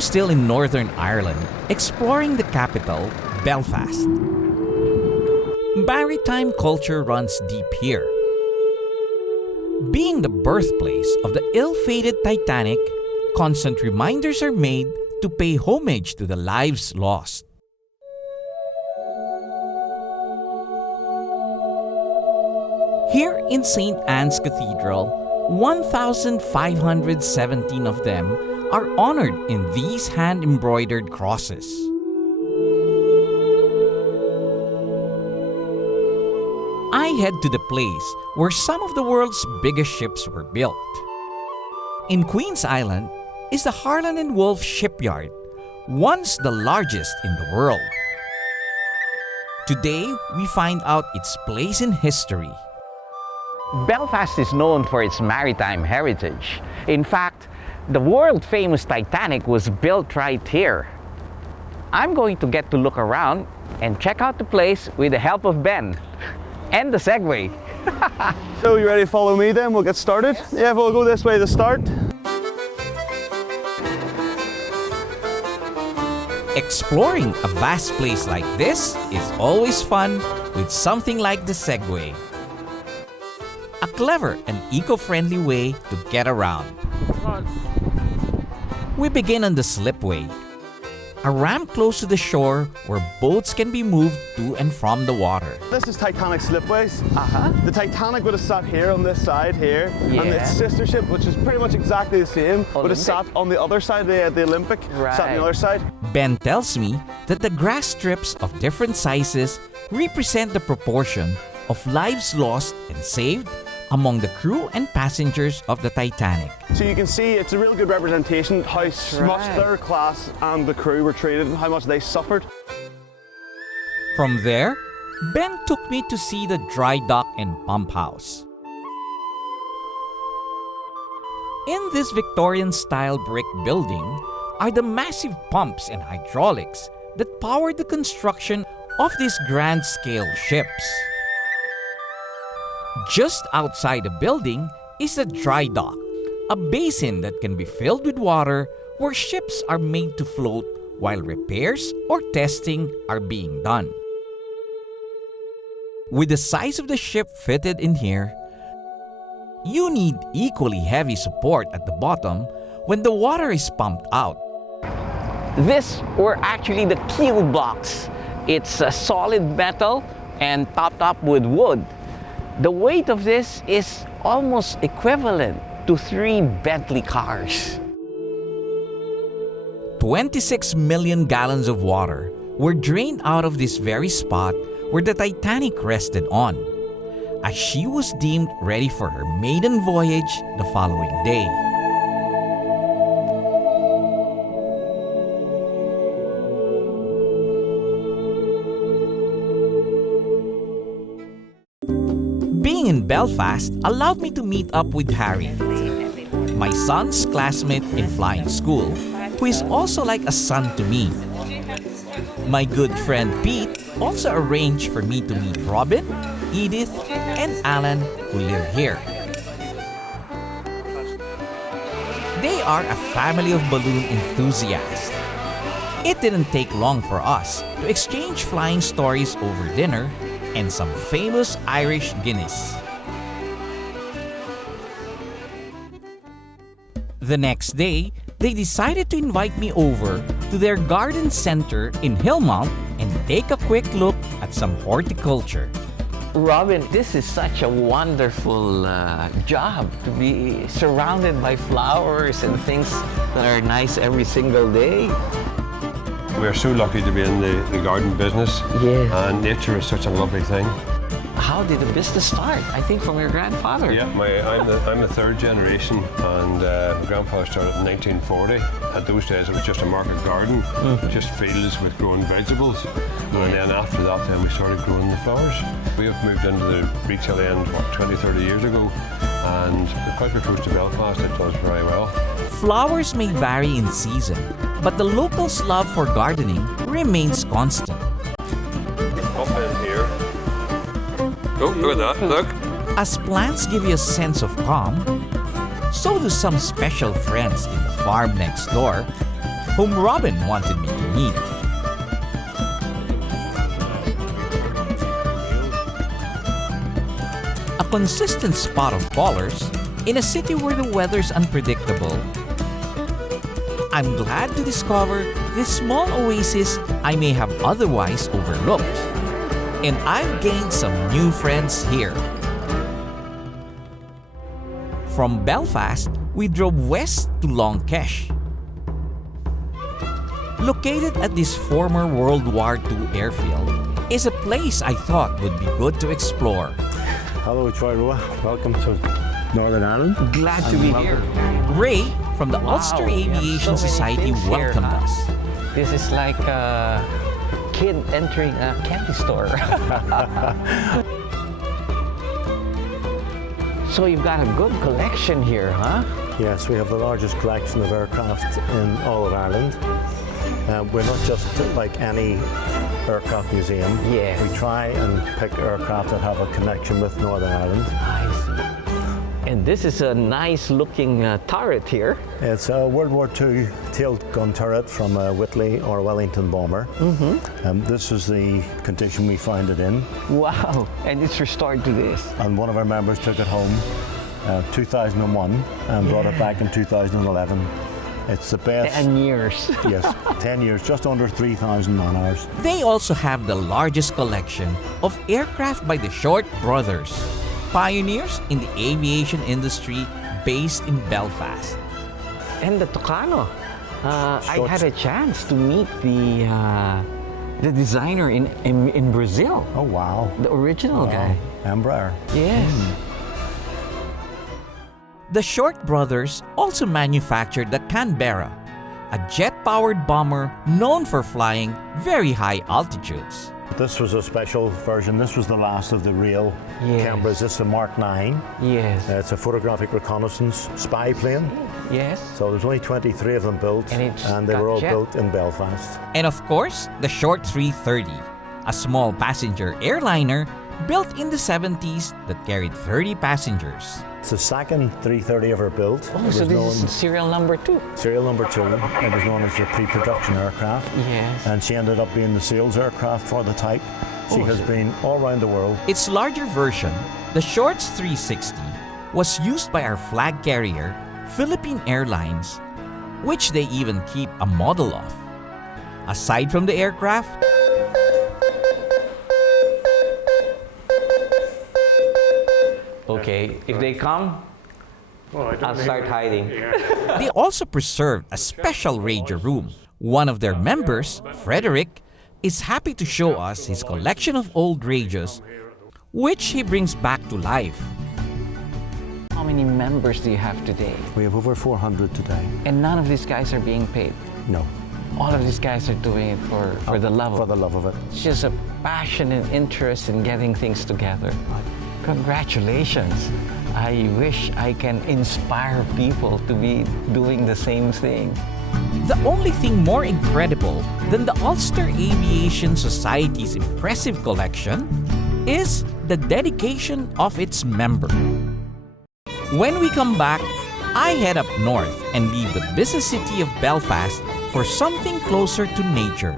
I'm still in Northern Ireland, exploring the capital, Belfast. Maritime culture runs deep here. Being the birthplace of the ill-fated Titanic, constant reminders are made to pay homage to the lives lost. Here in St. Anne's Cathedral, 1,517 of them are honored in these hand-embroidered crosses. I head to the place where some of the world's biggest ships were built. In Queen's Island is the Harland and Wolff shipyard, once the largest in the world. Today, we find out its place in history. Belfast is known for its maritime heritage. In fact, the world-famous Titanic was built right here. I'm going to get to look around and check out the place with the help of Ben and the Segway. So you ready to follow me then? We'll get started? Yes. Yeah, we'll go this way to start. Exploring a vast place like this is always fun with something like the Segway. A clever and eco-friendly way to get around. We begin on the slipway, a ramp close to the shore where boats can be moved to and from the water. This is Titanic slipways. The Titanic would have sat here on this side here, and its sister ship, which is pretty much exactly the same, would have sat on the other side, the Olympic, sat on the other side. Ben tells me that the grass strips of different sizes represent the proportion of lives lost and saved among the crew and passengers of the Titanic. So you can see it's a really good representation how much their class and the crew were treated and how much they suffered. From there, Ben took me to see the dry dock and pump house. In this Victorian-style brick building are the massive pumps and hydraulics that powered the construction of these grand-scale ships. Just outside the building is the dry dock, a basin that can be filled with water where ships are made to float while repairs or testing are being done. With the size of the ship fitted in here, you need equally heavy support at the bottom when the water is pumped out. These were actually the keel blocks. It's a solid metal and topped up with wood. The weight of this is almost equivalent to 3 Bentley cars. 26 million gallons of water were drained out of this very spot where the Titanic rested on, as she was deemed ready for her maiden voyage the following day. Being in Belfast allowed me to meet up with Harry, my son's classmate in flying school, who is also like a son to me. My good friend Pete also arranged for me to meet Robin, Edith, and Alan, who live here. They are a family of balloon enthusiasts. It didn't take long for us to exchange flying stories over dinner and some famous Irish Guinness. The next day, they decided to invite me over to their garden center in Hillmount and take a quick look at some horticulture. Robin, this is such a wonderful job to be surrounded by flowers and things that are nice every single day. We're so lucky to be in the garden business, and nature is such a lovely thing. How did the business start? I think from your grandfather. Yeah, I'm the third generation, and my grandfather started in 1940. At those days it was just a market garden, just fields with growing vegetables. And then after that then we started growing the flowers. We have moved into the retail end, 20, 30 years ago, and because we're close to Belfast, it does very well. Flowers may vary in season, but the locals' love for gardening remains constant. Up in here. Oh, look at that, look. As plants give you a sense of calm, so do some special friends in the farm next door whom Robin wanted me to meet. A consistent spot of colors in a city where the weather's unpredictable, I'm glad to discover this small oasis I may have otherwise overlooked. And I've gained some new friends here. From Belfast, we drove west to Longkesh. Located at this former World War II airfield is a place I thought would be good to explore. Hello, Troy Roa. Welcome to Northern Ireland. Glad to be here. Ray from the Ulster Aviation Society welcomed us. This is like a kid entering a candy store. So you've got a good collection here, huh? Yes, we have the largest collection of aircraft in all of Ireland. We're not just like any aircraft museum. Yes. We try and pick aircraft that have a connection with Northern Ireland. I see. And this is a nice looking turret here. It's a World War II tailed gun turret from a Whitley or Wellington bomber. This is the condition we found it in. Wow, and it's restored to this. And one of our members took it home 2001 and brought it back in 2011. It's the best. 10 years. Yes, 10 years, just under 3,000 man-hours. They also have the largest collection of aircraft by the Short brothers, pioneers in the aviation industry based in Belfast. And the Tucano. I had a chance to meet the designer in Brazil. Oh, wow. The original guy. Embraer. Yes. The Short brothers also manufactured the Canberra, a jet-powered bomber known for flying very high altitudes. This was a special version. This was the last of the real Canberras. This is a Mark 9. Yes. It's a photographic reconnaissance spy plane. Yes. So there's only 23 of them built, and they were all built in Belfast. And of course, the Short 330, a small passenger airliner built in the 70s that carried 30 passengers. It's the second 330 ever built. Oh, so this is serial number 2. Serial number 2. It was known as the pre-production aircraft. Yes. And she ended up being the sales aircraft for the type. She has been all around the world. Its larger version, the Shorts 360, was used by our flag carrier, Philippine Airlines, which they even keep a model of. Aside from the aircraft, Okay, if they come, I'll start hiding. they also preserved a special radio room. One of their members, Frederick, is happy to show us his collection of old radios, which he brings back to life. How many members do you have today? We have over 400 today. And none of these guys are being paid. No. All of these guys are doing it for the love of it. For the love of it. It's just a passion and interest in getting things together. Congratulations. I wish I can inspire people to be doing the same thing. The only thing more incredible than the Ulster Aviation Society's impressive collection is the dedication of its member. When we come back, I head up north and leave the busy city of Belfast for something closer to nature.